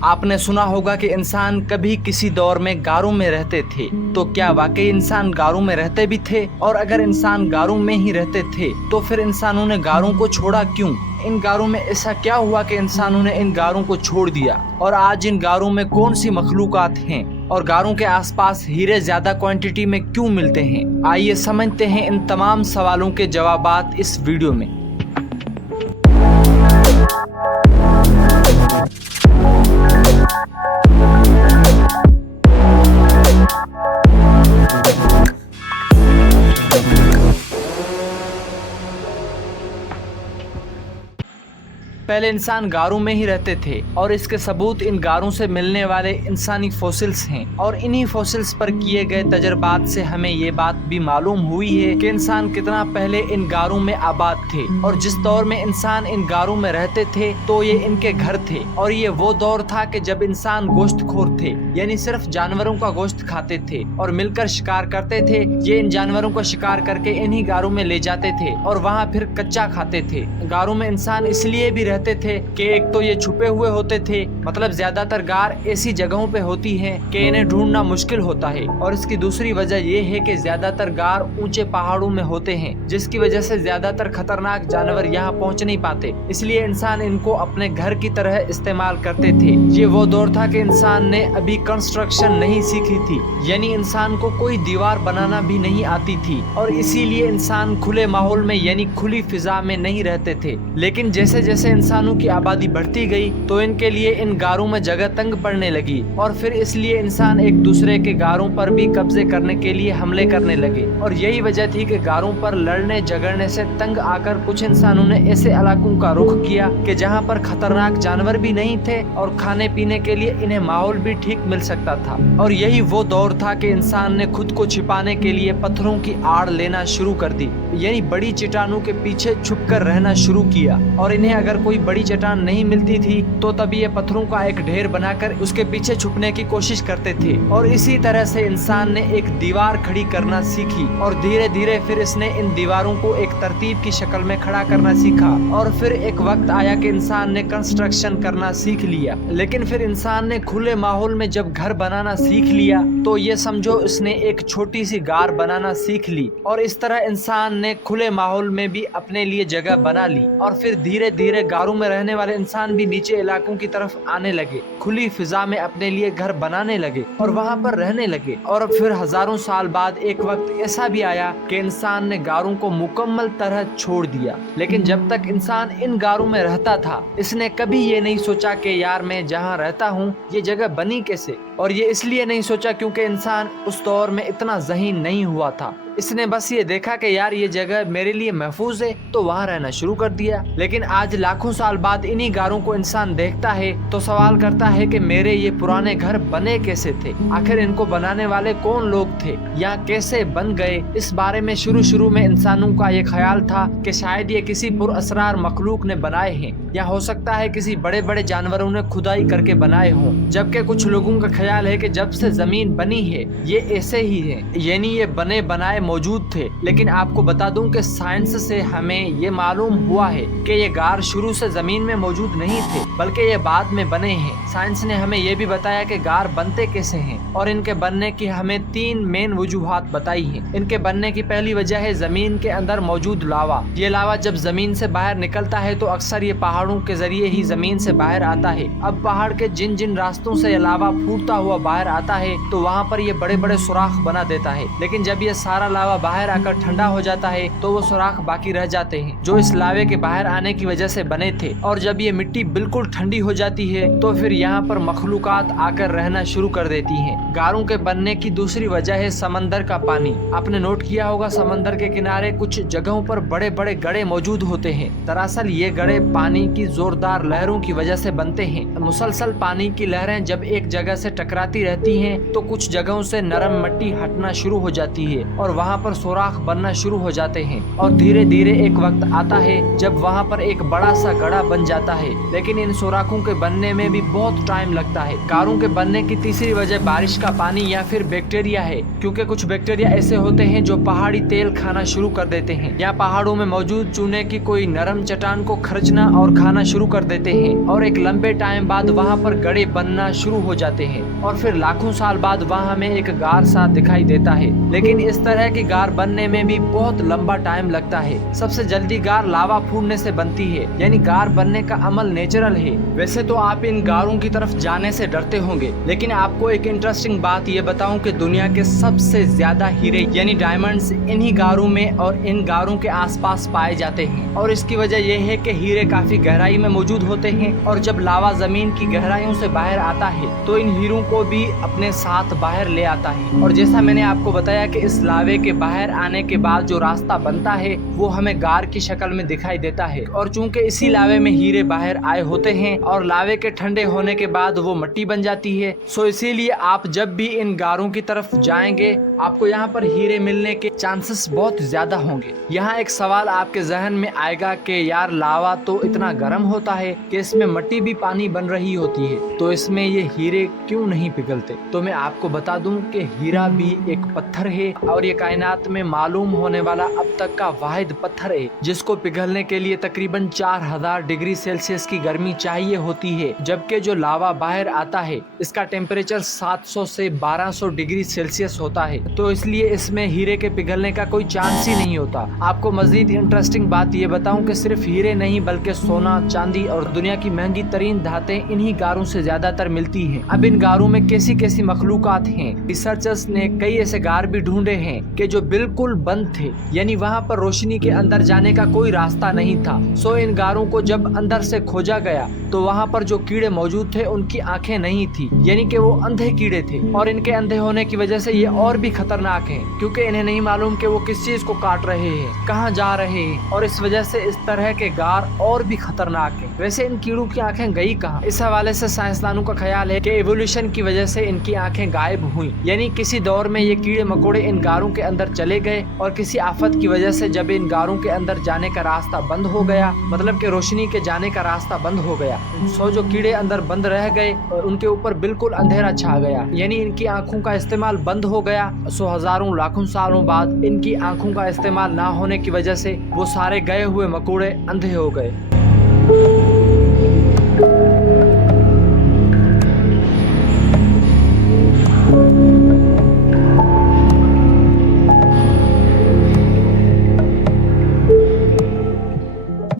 आपने सुना होगा कि इंसान कभी किसी दौर में गारों में रहते थे, तो क्या वाकई इंसान गारों में रहते भी थे? और अगर इंसान गारों में ही रहते थे तो फिर इंसानों ने गारों को छोड़ा क्यों? इन गारों में ऐसा क्या हुआ कि इंसानों ने इन गारों को छोड़ दिया? और आज इन गारों में कौन सी मखलूकात हैं? और गारों के आसपास हीरे ज्यादा क्वांटिटी में क्यों मिलते हैं? आइए समझते हैं इन तमाम सवालों के जवाबात इस वीडियो में। पहले इंसान गारों में ही रहते थे और इसके सबूत इन गारों से मिलने वाले इंसानी फॉसिल्स हैं। और इन्हीं फॉसिल्स पर किए गए तजर्बात से हमें ये बात भी मालूम हुई है कि इंसान कितना पहले इन गारों में आबाद थे। और जिस दौर में इंसान इन गारों में रहते थे तो ये इनके घर थे। और ये वो दौर था कि जब इंसान गोश्तखोर थे, यानी सिर्फ जानवरों का गोश्त खाते थे और मिलकर शिकार करते थे। ये इन जानवरों का शिकार करके इन्हीं गारों में ले जाते थे और वहाँ फिर कच्चा खाते थे। गारों में इंसान इसलिए भी रहते थे कि एक तो ये छुपे हुए होते थे, मतलब ज्यादातर गार ऐसी जगहों पे होती हैं कि इन्हें ढूंढना मुश्किल होता है। और इसकी दूसरी वजह ये है कि ज्यादातर गार ऊंचे पहाड़ों में होते हैं, जिसकी वजह से ज्यादातर खतरनाक जानवर यहाँ पहुँच नहीं पाते। इसलिए इंसान इनको अपने घर की तरह इस्तेमाल करते थे। ये वो दौर था कि इंसान ने अभी कंस्ट्रक्शन नहीं सीखी थी, यानी इंसान को कोई दीवार बनाना भी नहीं आती थी। और इसीलिए इंसान खुले माहौल में यानी खुली फिजा में नहीं रहते थे। लेकिन जैसे जैसे इंसानों की आबादी बढ़ती गई तो इनके लिए इन गारों में जगह तंग पड़ने लगी। और फिर इसलिए इंसान एक दूसरे के गारों पर भी कब्जे करने के लिए हमले करने लगे। और यही वजह थी कि गारों पर लड़ने झगड़ने से तंग आकर कुछ इंसानों ने ऐसे इलाकों का रुख किया कि जहाँ पर खतरनाक जानवर भी नहीं थे और खाने पीने के लिए इन्हें माहौल भी ठीक मिल सकता था। और यही वो दौर था कि इंसान ने खुद को छिपाने के लिए पत्थरों की आड़ लेना शुरू कर दी, यानी बड़ी चट्टानों के पीछे छुप कर रहना शुरू किया। और इन्हें अगर कोई बड़ी चट्टान नहीं मिलती थी तो तभी ये पत्थरों का एक ढेर बनाकर उसके पीछे छुपने की कोशिश करते थे। और इसी तरह से इंसान ने एक दीवार खड़ी करना सीखी और धीरे धीरे फिर इसने इन दीवारों को एक तरतीब की शक्ल में खड़ा करना सीखा। और फिर एक वक्त आया कि इंसान ने कंस्ट्रक्शन करना सीख लिया। लेकिन फिर इंसान ने खुले माहौल में जब घर बनाना सीख लिया तो ये समझो इसने एक छोटी सी गार बनाना सीख ली। और इस तरह इंसान ने खुले माहौल में भी अपने लिए जगह बना ली। और फिर धीरे धीरे गारों में रहने वाले इंसान भी नीचे इलाकों की तरफ आने लगे, खुली फिजा में अपने लिए घर बनाने लगे और वहाँ पर रहने लगे। और फिर हजारों साल बाद एक वक्त ऐसा भी आया कि इंसान ने गारों को मुकम्मल तरह छोड़ दिया। लेकिन जब तक इंसान इन गारों में रहता था इसने कभी ये नहीं सोचा कि यार मैं जहाँ रहता हूँ ये जगह बनी कैसे। और ये इसलिए नहीं सोचा क्योंकि इंसान उस दौर में इतना ज़हीन नहीं हुआ था। इसने बस ये देखा कि यार ये जगह मेरे लिए महफूज है तो वहाँ रहना शुरू कर दिया। लेकिन आज लाखों साल बाद इन्हीं गारों को इंसान देखता है तो सवाल करता है कि मेरे ये पुराने घर बने कैसे थे, आखिर इनको बनाने वाले कौन लोग थे, या कैसे बन गए। इस बारे में शुरू में इंसानों का ये ख्याल था कि शायद ये किसी पुरअसरार मखलूक ने बनाए हैं, या हो सकता है किसी बड़े बड़े जानवरों ने खुदाई करके बनाए हों। जबकि कुछ लोगों का ख्याल है कि जब से जमीन बनी है ये ऐसे ही है, यानी ये बने बनाए मौजूद थे। लेकिन आपको बता दूं कि साइंस से हमें ये मालूम हुआ है कि ये गार शुरू से जमीन में मौजूद नहीं थे, बल्कि ये बाद में बने हैं। साइंस ने हमें ये भी बताया कि गार बनते कैसे हैं और इनके बनने की हमें 3 मेन वजूहात बताई हैं। इनके बनने की पहली वजह है जमीन के अंदर मौजूद लावा। ये लावा जब जमीन से बाहर निकलता है तो अक्सर ये पहाड़ों के जरिए ही जमीन से बाहर आता है। अब पहाड़ के जिन जिन रास्तों से ये लावा फूटता हुआ बाहर आता है तो वहाँ पर ये बड़े बड़े सुराख बना देता है। लेकिन जब ये सारा लावा बाहर आकर ठंडा हो जाता है तो वो सुराख बाकी रह जाते हैं जो इस लावे के बाहर आने की वजह से बने थे। और जब ये मिट्टी बिल्कुल ठंडी हो जाती है तो फिर यहाँ पर मखलूकात आकर रहना शुरू कर देती हैं। गारों के बनने की दूसरी वजह है समंदर का पानी। आपने नोट किया होगा समंदर के किनारे कुछ जगहों पर बड़े बड़े गड्ढे मौजूद होते हैं। दरअसल ये गड्ढे पानी की जोरदार लहरों की वजह से बनते हैं। मुसलसल पानी की लहरें जब एक जगह से टकराती रहती हैं तो कुछ जगहों से नरम मिट्टी हटना शुरू हो जाती है और वहाँ पर सुराख बनना शुरू हो जाते हैं और धीरे धीरे एक वक्त आता है जब वहाँ पर एक बड़ा सा गड्ढा बन जाता है। लेकिन इन सुराखों के बनने में भी बहुत टाइम लगता है। गारों के बनने की तीसरी वजह बारिश का पानी या फिर बैक्टीरिया है, क्योंकि कुछ बैक्टीरिया ऐसे होते हैं जो पहाड़ी तेल खाना शुरू कर देते हैं या पहाड़ों में मौजूद चूने की कोई नरम चट्टान को खर्चना और खाना शुरू कर देते हैं और एक लंबे टाइम बाद वहाँ पर गड्ढे बनना शुरू हो जाते हैं और फिर लाखों साल बाद वहाँ हमें एक गार सा दिखाई देता है। लेकिन इस तरह की गार बनने में भी बहुत लंबा टाइम लगता है। सबसे जल्दी गार लावा फूटने से बनती है, यानी गार बनने का अमल नेचुरल है। वैसे तो आप इन गारों की तरफ जाने से डरते होंगे, लेकिन आपको एक इंटरेस्टिंग बात ये बताऊं कि दुनिया के सबसे ज्यादा हीरे यानी डायमंड्स इन्हीं गारों में और इन गारों के आसपास पाए जाते हैं। और इसकी वजह यह है कि हीरे काफी गहराई में मौजूद होते हैं और जब लावा जमीन की गहराइयों से बाहर आता है तो इन हीरों को भी अपने साथ बाहर ले आता है। और जैसा मैंने आपको बताया कि इस लावे के बाहर आने के बाद जो रास्ता बनता है वो हमें गार की शक्ल में दिखाई देता है। और चूंकि इसी लावे में हीरे बाहर आए होते हैं और लावे के ठंडे होने के बाद वो मिट्टी बन जाती है, सो इसीलिए आप जब भी इन गारों की तरफ जाएंगे आपको यहाँ पर हीरे मिलने के चांसेस बहुत ज्यादा होंगे। यहाँ एक सवाल आपके जहन में आएगा कि यार लावा तो इतना गर्म होता है कि इसमें मिट्टी भी पानी बन रही होती है, तो इसमें ये हीरे क्यों नहीं पिघलते? तो मैं आपको बता दूं कि हीरा भी एक पत्थर है और ये कायनात में मालूम होने वाला अब तक का वाहिद पत्थर है जिसको पिघलने के लिए तकरीबन 4000 डिग्री सेल्सियस की गर्मी चाहिए होती है, जबकि जो लावा बाहर आता है इसका टेम्परेचर 700 से 1200 डिग्री सेल्सियस होता है। तो इसलिए इसमें हीरे के पिघलने का कोई चांस ही नहीं होता। आपको मजीद इंटरेस्टिंग बात ये बताऊं कि सिर्फ हीरे नहीं बल्कि सोना, चांदी और दुनिया की महंगी तरीन धातें इन्हीं गारों से ज्यादातर मिलती हैं। अब इन गारों में कैसी कैसी मखलूकात हैं। रिसर्चर्स ने कई ऐसे गार भी ढूंढे हैं कि जो बिल्कुल बंद थे, यानी वहाँ पर रोशनी के अंदर जाने का कोई रास्ता नहीं था। सो इन गारों को जब अंदर से खोजा गया तो वहाँ पर जो कीड़े मौजूद थे उनकी आंखें नहीं थी, यानी कि वो अंधे कीड़े थे। और इनके अंधे होने की वजह से ये और भी खतरनाक हैं, क्योंकि इन्हें नहीं मालूम कि वो किस चीज को काट रहे हैं, कहाँ जा रहे हैं, और इस वजह से इस तरह के गार और भी खतरनाक हैं। वैसे इन कीड़ों की आंखें गई कहाँ? इस हवाले से साइंसदानों का ख्याल है कि एवोल्यूशन की वजह से इनकी आंखें गायब हुई, यानी किसी दौर में ये कीड़े मकोड़े इन गारों के अंदर चले गए और किसी आफत की वजह से जब इन गारों के अंदर जाने का रास्ता बंद हो गया, मतलब कि रोशनी के जाने का रास्ता बंद हो गया, सो जो कीड़े अंदर बंद रह गए और उनके ऊपर बिल्कुल अंधेरा छा गया, यानी इनकी आंखों का इस्तेमाल बंद हो गया। सो हजारों लाखों सालों बाद इनकी आंखों का इस्तेमाल ना होने की वजह से वो सारे गए हुए मकोड़े अंधे हो गए।